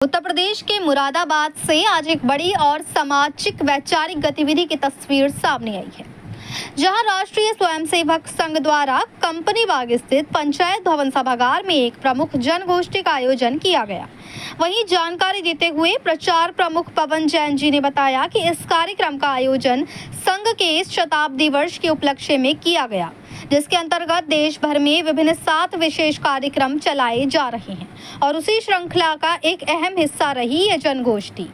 उत्तर प्रदेश के मुरादाबाद से आज एक बड़ी और सामाजिक वैचारिक गतिविधि की तस्वीर सामने आई है, जहां राष्ट्रीय स्वयंसेवक संघ द्वारा कंपनी बाग स्थित पंचायत भवन सभागार में एक प्रमुख जनगोष्ठी का आयोजन किया गया। वहीं जानकारी देते हुए प्रचार प्रमुख पवन जैन जी ने बताया कि इस कार्यक्रम का आयोजन संघ के इस शताब्दी वर्ष के उपलक्ष्य में किया गया, जिसके अंतर्गत देश भर में विभिन्न 7 विशेष कार्यक्रम चलाए जा रहे हैं और उसी श्रृंखला का एक अहम हिस्सा रही यह जनगोष्ठी।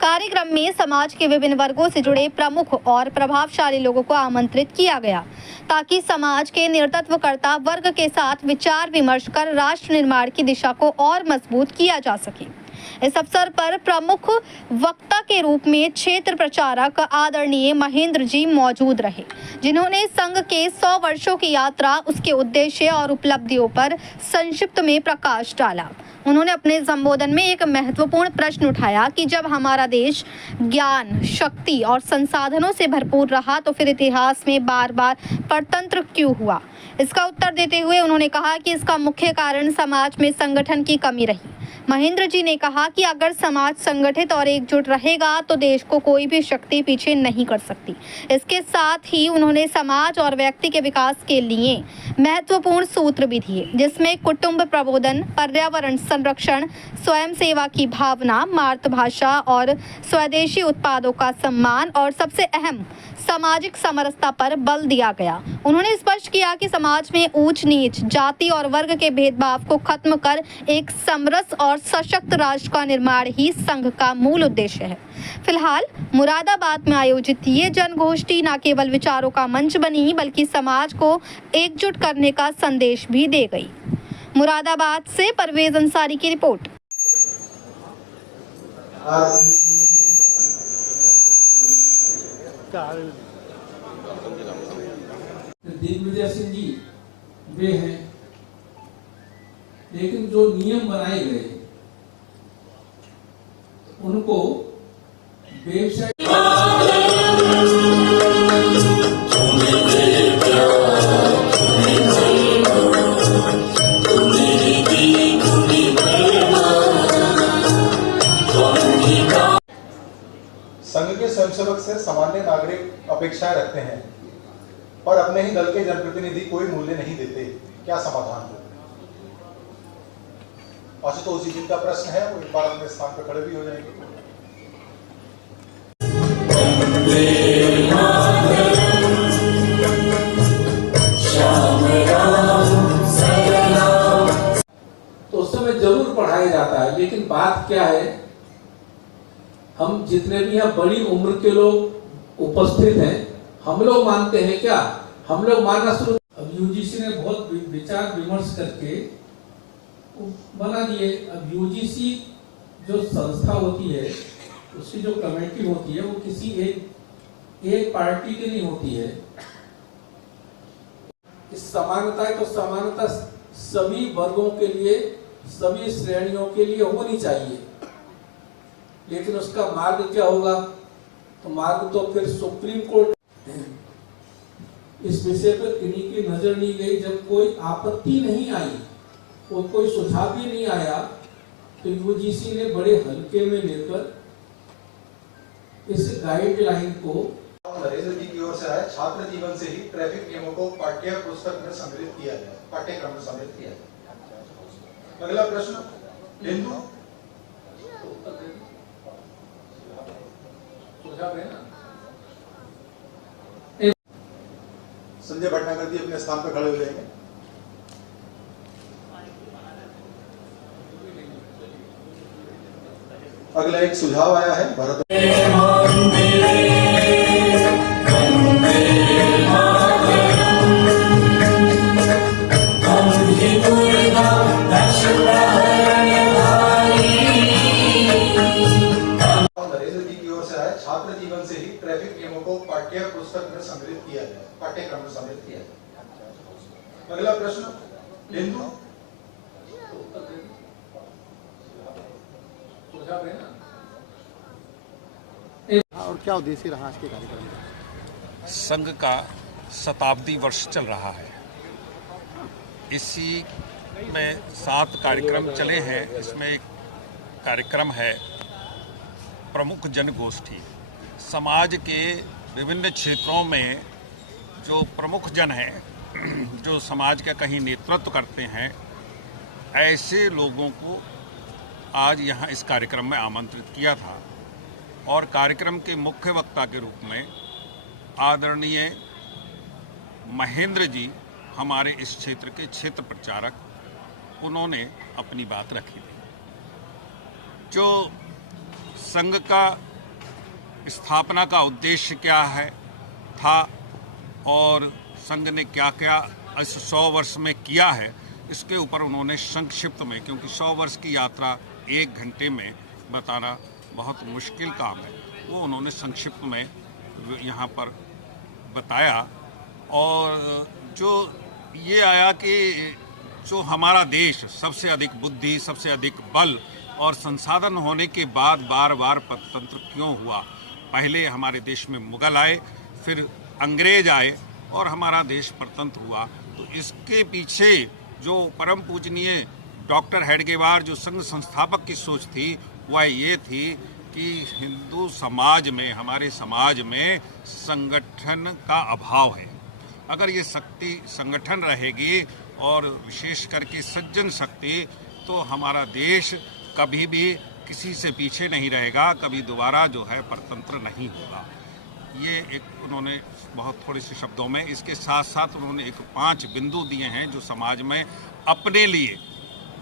कार्यक्रम में समाज के विभिन्न वर्गों से जुड़े प्रमुख और प्रभावशाली लोगों को आमंत्रित किया गया, ताकि समाज के नेतृत्वकर्ता वर्ग के साथ विचार विमर्श कर राष्ट्र निर्माण की दिशा को और मजबूत किया जा सके। इस अवसर पर प्रमुख वक्ता के रूप में क्षेत्र प्रचारक आदरणीय महेंद्र जी मौजूद रहे, जिन्होंने संघ के 100 वर्षों की यात्रा, उसके उद्देश्य और उपलब्धियों पर संक्षिप्त में प्रकाश डाला। उन्होंने अपने संबोधन में एक महत्वपूर्ण प्रश्न उठाया कि जब हमारा देश ज्ञान, शक्ति और संसाधनों से भरपूर रहा तो फिर इतिहास में बार बार परतंत्र क्यों हुआ। इसका उत्तर देते हुए उन्होंने कहा कि इसका मुख्य कारण समाज में संगठन की कमी रही। महेंद्र जी ने कहा कि अगर समाज संगठित और एकजुट रहेगा तो देश को कोई भी शक्ति पीछे नहीं कर सकती। इसके साथ ही उन्होंने समाज और व्यक्ति के विकास के लिए महत्वपूर्ण सूत्र भी दिए, जिसमें कुटुंब प्रबोधन, पर्यावरण संरक्षण, स्वयं सेवा की भावना, मातृभाषा और स्वदेशी उत्पादों का सम्मान और सबसे अहम सामाजिक समरसता पर बल दिया गया। उन्होंने स्पष्ट किया कि समाज में ऊंच नीच, जाति और वर्ग के भेदभाव को खत्म कर एक समरस और सशक्त राष्ट्र का निर्माण ही संघ का मूल उद्देश्य है। फिलहाल मुरादाबाद में आयोजित ये जनगोष्ठी न केवल विचारों का मंच बनी, बल्कि समाज को एकजुट करने का संदेश भी दे गई। मुरादाबाद से परवेज अंसारी की रिपोर्ट। दिग्विजय सिंह जी वे हैं, लेकिन जो नियम बनाए गए उनको वेबसाइट संघ के स्वयंसेवक से सामान्य नागरिक अपेक्षाएं रखते हैं, पर अपने ही दल के जनप्रतिनिधि कोई मूल्य नहीं देते। क्या समाधान हो? आशुतोष जी का प्रश्न है, वो एक बार अपने स्थान पर खड़े भी हो जाएंगे। तो उस समय जरूर पढ़ाया जाता है, लेकिन बात क्या है, हम जितने भी यहाँ बड़ी उम्र के लोग उपस्थित हैं, हम लोग मानते हैं क्या, हम लोग मानना शुरू। अब यूजीसी ने बहुत विचार विमर्श करके बना दिए। अब यूजीसी जो संस्था होती है, उसकी जो कमेटी होती है, वो किसी एक पार्टी की नहीं होती है। इस समानता है तो समानता सभी वर्गों के लिए, सभी श्रेणियों के लिए होनी चाहिए, लेकिन उसका मार्ग क्या होगा? तो मार्ग तो फिर सुप्रीम कोर्ट। इस विषय पर किन्हीं की नजर नहीं गई। जब कोई आपत्ति नहीं आई और कोई सुझाव भी नहीं आया, तो यूजीसी ने बड़े हल्के में लेकर इस गाइडलाइन को नरेंद्र जी की ओर से आया, छात्र जीवन से ही ट्रैफिक नियमों को पाठ्य पुस्तक में सम्मिलित किया जाए, पाठ्यक्रम में सम्मिलित किया जाए। अगला प्रश्न, हिंदू सुझाव है ना? संजय भटनागर जी अपने स्थान पर खड़े हो जाएंगे। अगला एक सुझाव आया है, भरत ट्रैफिक नियमों को पाठ्य पुस्तक में सम्मिलित किया जाए, पाठ्यक्रम में सम्मिलित किया जाए। अगला प्रश्न, हिंदू सुझाव है ना? और क्या उद्देश्य रहा आज के कार्यक्रम का? संघ का शताब्दी वर्ष चल रहा है। इसी में 7 कार्यक्रम चले हैं। इसमें एक कार्यक्रम है प्रमुख जन गोष्ठी। समाज के विभिन्न क्षेत्रों में जो प्रमुख जन हैं, जो समाज का कहीं नेतृत्व करते हैं, ऐसे लोगों को आज यहाँ इस कार्यक्रम में आमंत्रित किया था और कार्यक्रम के मुख्य वक्ता के रूप में आदरणीय महेंद्र जी, हमारे इस क्षेत्र के क्षेत्र प्रचारक, उन्होंने अपनी बात रखी थी। जो संघ का स्थापना का उद्देश्य क्या है था और संघ ने क्या क्या इस 100 वर्ष में किया है, इसके ऊपर उन्होंने संक्षिप्त में, क्योंकि 100 वर्ष की यात्रा 1 घंटे में बताना बहुत मुश्किल काम है, वो उन्होंने संक्षिप्त में यहाँ पर बताया। और जो ये आया कि जो हमारा देश सबसे अधिक बुद्धि, सबसे अधिक बल और संसाधन होने के बाद बार बार परतंत्र क्यों हुआ। पहले हमारे देश में मुगल आए, फिर अंग्रेज आए और हमारा देश परतंत्र हुआ। तो इसके पीछे जो परम पूजनीय डॉक्टर हेडगेवार, जो संघ संस्थापक की सोच थी, वह ये थी कि हिंदू समाज में, हमारे समाज में संगठन का अभाव है। अगर ये शक्ति संगठन रहेगी और विशेष करके सज्जन शक्ति, तो हमारा देश कभी भी किसी से पीछे नहीं रहेगा, कभी दोबारा जो है परतंत्र नहीं होगा। ये एक उन्होंने बहुत थोड़े से शब्दों में, इसके साथ साथ उन्होंने एक 5 बिंदु दिए हैं जो समाज में अपने लिए,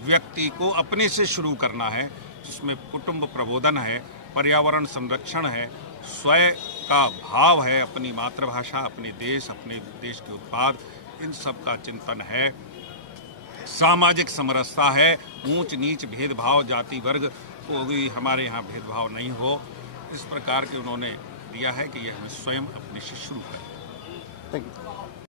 व्यक्ति को अपने से शुरू करना है, जिसमें कुटुंब प्रबोधन है, पर्यावरण संरक्षण है, स्वयं का भाव है, अपनी मातृभाषा, अपने देश के उत्पाद, इन सब का चिंतन है। सामाजिक समरसता है, ऊंच नीच भेदभाव, जाति वर्ग को भी हमारे यहाँ भेदभाव नहीं हो, इस प्रकार के उन्होंने दिया है कि यह हमें स्वयं अपने से शुरू करें। Thank you.